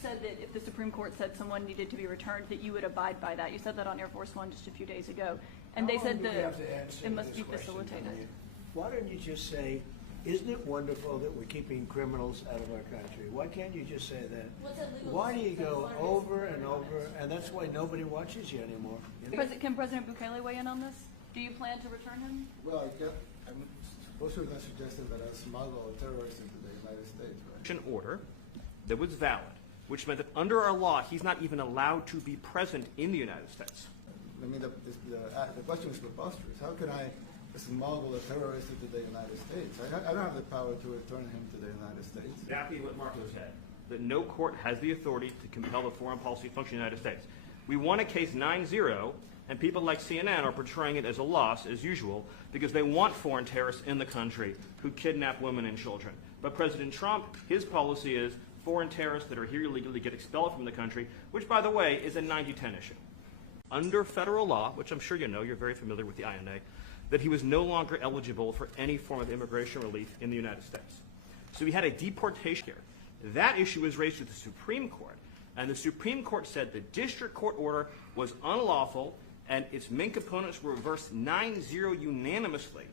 said that if the Supreme Court said someone needed to be returned, that you would abide by that. You said that on Air Force One just a few days ago. And they said that it must be facilitated. Why don't you just say, isn't it wonderful that we're keeping criminals out of our country? Why can't you just say that? Why do you go over and over, and that's why nobody watches you anymore? You know? Can President Bukele weigh in on this? Do you plan to return him? Well, I'm supposed to suggesting that I smuggle a terrorist into the United States, right? An order that was valid, which meant that under our law, he's not even allowed to be present in the United States. I mean, the question is preposterous. How can I smuggle a terrorist into the United States? I don't have the power to return him to the United States. Exactly what Marco said, that no court has the authority to compel the foreign policy function of the United States. We won a case 9-0, and people like CNN are portraying it as a loss, as usual, because they want foreign terrorists in the country who kidnap women and children. But President Trump, his policy is foreign terrorists that are here illegally get expelled from the country, which, by the way, is a 90-10 issue. Under federal law, which I'm sure you know, you're very familiar with the INA, that he was no longer eligible for any form of immigration relief in the United States. So he had a deportation here. That issue was raised to the Supreme Court, and the Supreme Court said the district court order was unlawful, and its main components were reversed 9-0 unanimously.